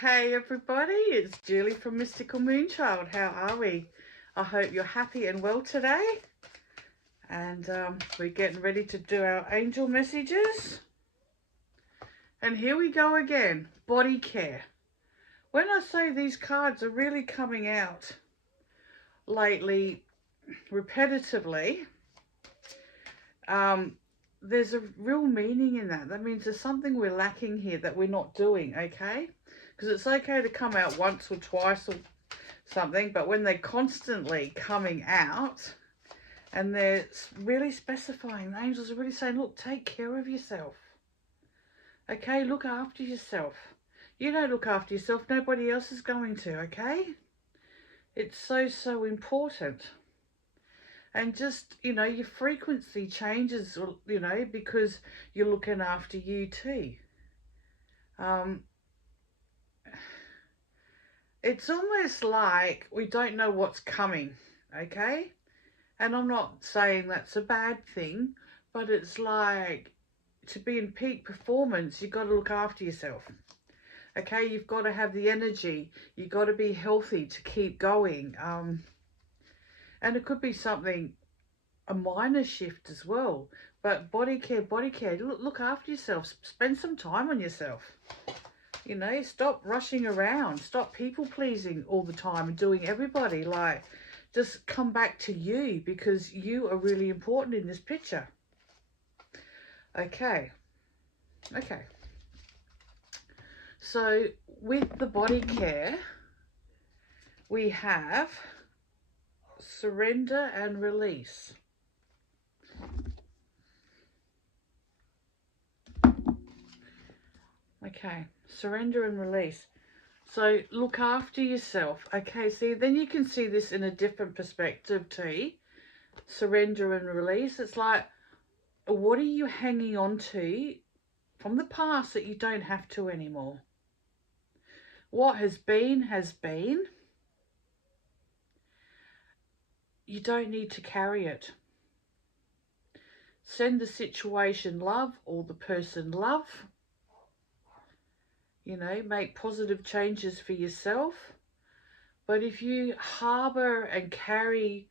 Hey everybody, it's Julie from Mystical Moonchild. How are we? I hope you're happy and well today. And we're getting ready to do our angel messages. And here we go again, body care. When I say these cards are really coming out lately, repetitively, there's a real meaning in that. That means there's something we're lacking here that we're not doing, okay? Because it's okay to come out once or twice or something, but when they're constantly coming out and they're really specifying, the angels are really saying, look, take care of yourself. Okay, look after yourself. You don't look after yourself, nobody else is going to, okay? It's so important. And just, your frequency changes, because you're looking after you too. It's almost like we don't know what's coming, okay? And I'm not saying that's a bad thing, but it's like to be in peak performance, you've got to look after yourself. Okay, you've got to have the energy. You've got to be healthy to keep going. And it could be something, a minor shift as well. But body care. Look after yourself. Spend some time on yourself. Stop rushing around. Stop people pleasing all the time and doing everybody. Like, just come back to you, because you are really important in this picture. Okay. So with the body care, we have surrender and release. Okay, surrender and release. So look after yourself. Okay, see, then you can see this in a different perspective too. Surrender and release. It's like, what are you hanging on to from the past that you don't have to anymore? What has been has been. You don't need to carry it. Send the situation love or the person love. Make positive changes for yourself. But if you harbor and carry,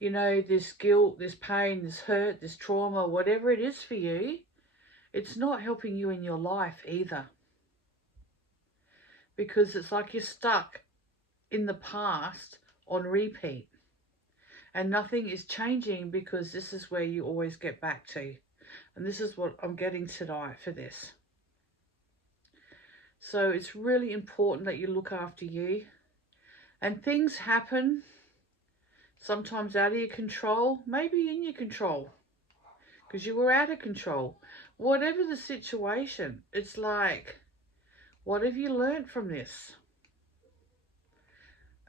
this guilt, this pain, this hurt, this trauma, whatever it is for you, it's not helping you in your life either. Because it's like you're stuck in the past on repeat. And nothing is changing, because this is where you always get back to. And this is what I'm getting tonight for this. So it's really important that you look after you. And things happen, sometimes out of your control, maybe in your control, because you were out of control. Whatever the situation, it's like, what have you learned from this?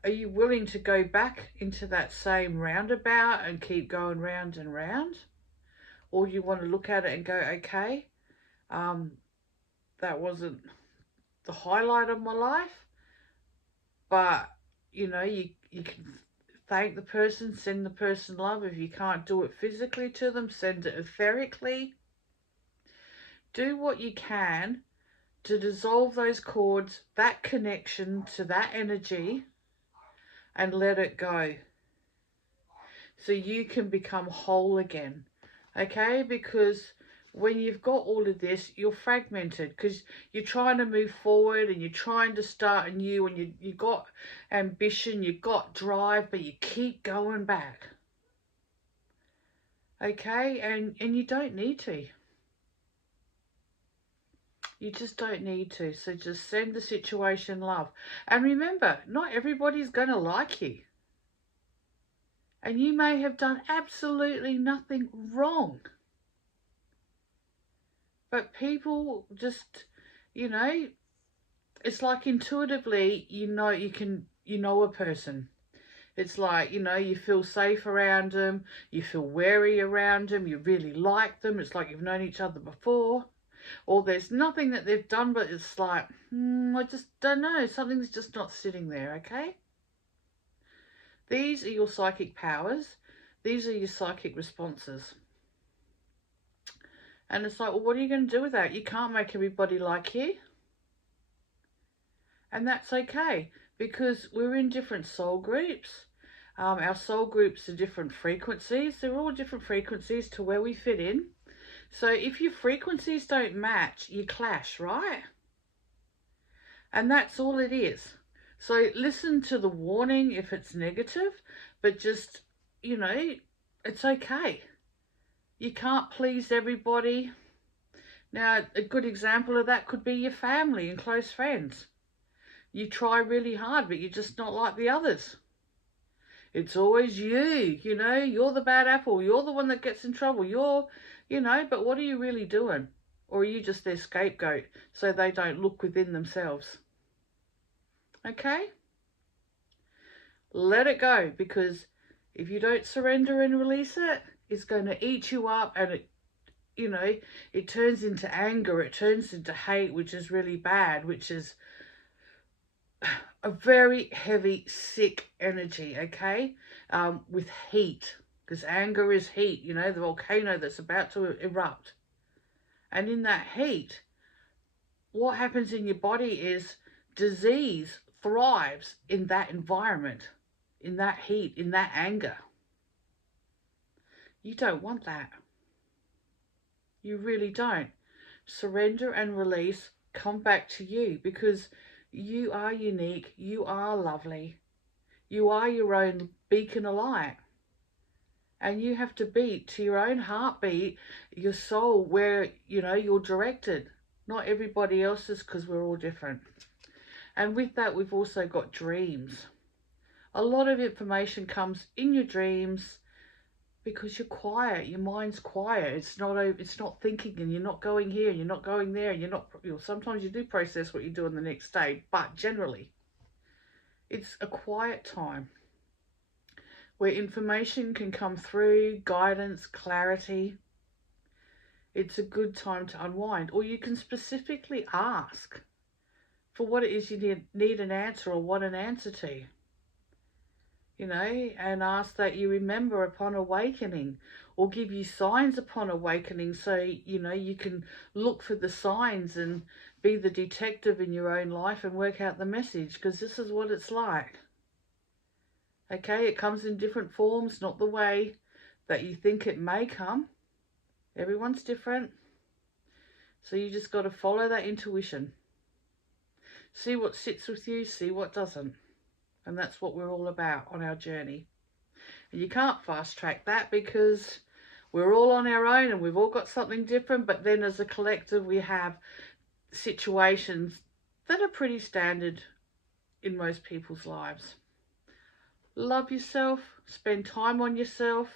Are you willing to go back into that same roundabout and keep going round and round? Or do you want to look at it and go, okay, that wasn't the highlight of my life, but you can thank the person, send the person love. If you can't do it physically to them, send it etherically. Do what you can to dissolve those cords, that connection to that energy, and let it go, so you can become whole again. Okay, because when you've got all of this, you're fragmented, because you're trying to move forward and you're trying to start anew, and you've got ambition, you've got drive, but you keep going back. Okay, and you don't need to. You just don't need to. So just send the situation love. And remember, not everybody's going to like you. And you may have done absolutely nothing wrong. But people just, it's like intuitively, you know a person. It's like, you feel safe around them, you feel wary around them, you really like them. It's like you've known each other before. Or there's nothing that they've done, but it's like, I just don't know, something's just not sitting there, okay? These are your psychic powers. These are your psychic responses. And it's like, well, what are you going to do with that? You can't make everybody like you. And that's okay, because we're in different soul groups. Our soul groups are different frequencies. They're all different frequencies to where we fit in. So if your frequencies don't match, you clash, right? And that's all it is. So listen to the warning if it's negative, but just, it's okay. You can't please everybody. Now, a good example of that could be your family and close friends. You try really hard, but you're just not like the others. It's always you, you're the bad apple. You're the one that gets in trouble. But what are you really doing? Or are you just their scapegoat so they don't look within themselves? Okay? Let it go, because if you don't surrender and release it, it's going to eat you up, and it turns into anger, it turns into hate, which is really bad, which is a very heavy, sick energy, okay? With heat, because anger is heat, the volcano that's about to erupt. And in that heat, what happens in your body is disease thrives in that environment, in that heat, in that anger. You don't want that. You really don't. Surrender and release. Come back to you, because you are unique. You are lovely. You are your own beacon of light. And you have to beat to your own heartbeat, your soul, where, you're directed. Not everybody else's, because we're all different. And with that, we've also got dreams. A lot of information comes in your dreams because you're quiet. Your mind's quiet. It's not thinking, and you're not going here, and you're not going there, and you're not. Sometimes you do process what you do on the next day, but generally, it's a quiet time where information can come through, guidance, clarity. It's a good time to unwind, or you can specifically ask for what it is you need an answer, or want an answer to. And ask that you remember upon awakening, or give you signs upon awakening, so, you can look for the signs and be the detective in your own life and work out the message, because this is what it's like. Okay, it comes in different forms, not the way that you think it may come. Everyone's different. So you just got to follow that intuition. See what sits with you, see what doesn't. And that's what we're all about on our journey. And you can't fast track that, because we're all on our own and we've all got something different. But then as a collective, we have situations that are pretty standard in most people's lives. Love yourself, spend time on yourself,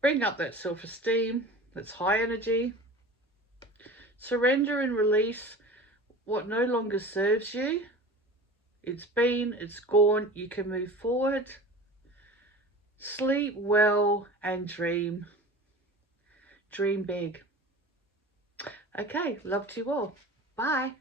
bring up that self-esteem that's high energy, surrender and release what no longer serves you. It's been, it's gone, you can move forward. Sleep well and dream. Dream big. Okay, love to you all. Bye.